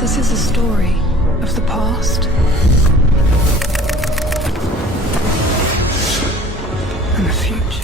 This is a story of the past and the future.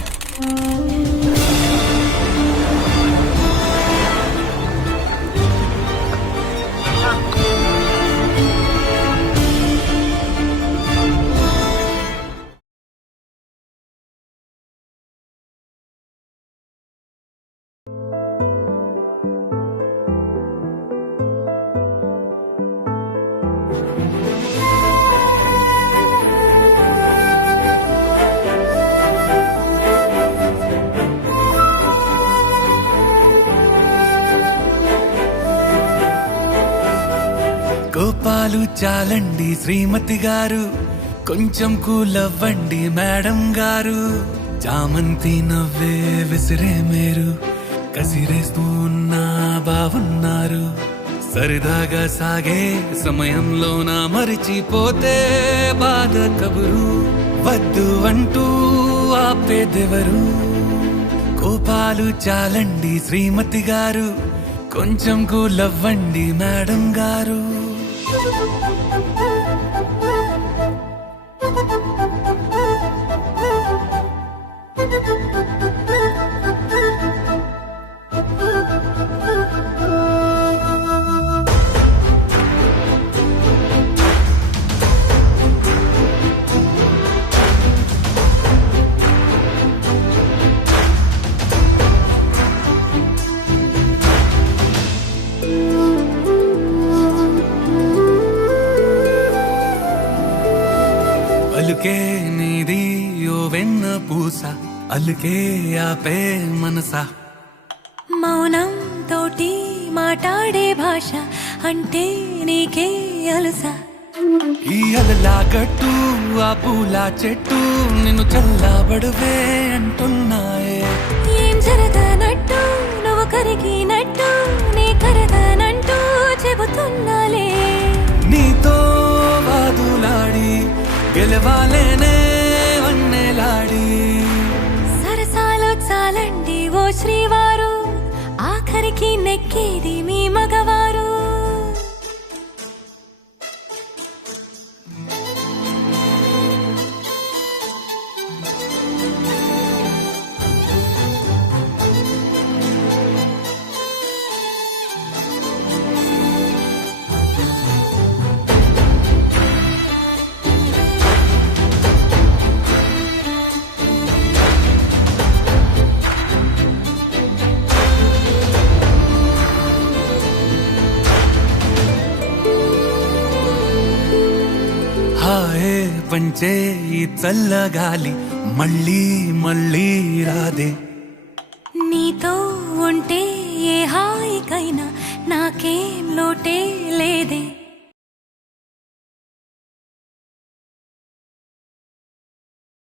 కోపాలు చాలండి శ్రీమతి గారు, కొంచెం కూలవ్వండి మేడం గారు. చామంతి నవ్వే విసిరే మేరు, కసిరేస్తూ ఉన్నా బాగున్నారు. సరదాగా సాగే సమయంలోన మరిచిపోతే బాధ కబురు. వద్దు అంటూ ఆపేదెవరు? కోపాలు చాలండి శ్రీమతి గారు, కొంచెం కూలవ్వండి మేడం గారు. అలుకే నీది ఓ వెన్న పూస, అలుకే ఆపే మనసా. మౌనం తోటి మాట్లాడే భాష అంటే నీకే అలుసా. ఈ అలలా గట్టు ఆ పూల చెట్టు నిన్ను చల్లబడువే అంటున్నాయే. ఏం జరగనట్టు నువ్వు కరిగినట్టు నీ కరగనంటూ చెబుతున్నాలే. నీతో వాదులాడి గెలవాలేనే వన్నెలాడి. సరసాలు చాలండి ఓ శ్రీవారు, ఆఖరికి నెక్కేది మీ మగవారు. హాయే పంచే ఈ చల్లగాలి మళ్ళీ మళ్ళీ రాదే. నీతో ఉంటే ఏ హాయికైనా నాకేం లోటే లేదే.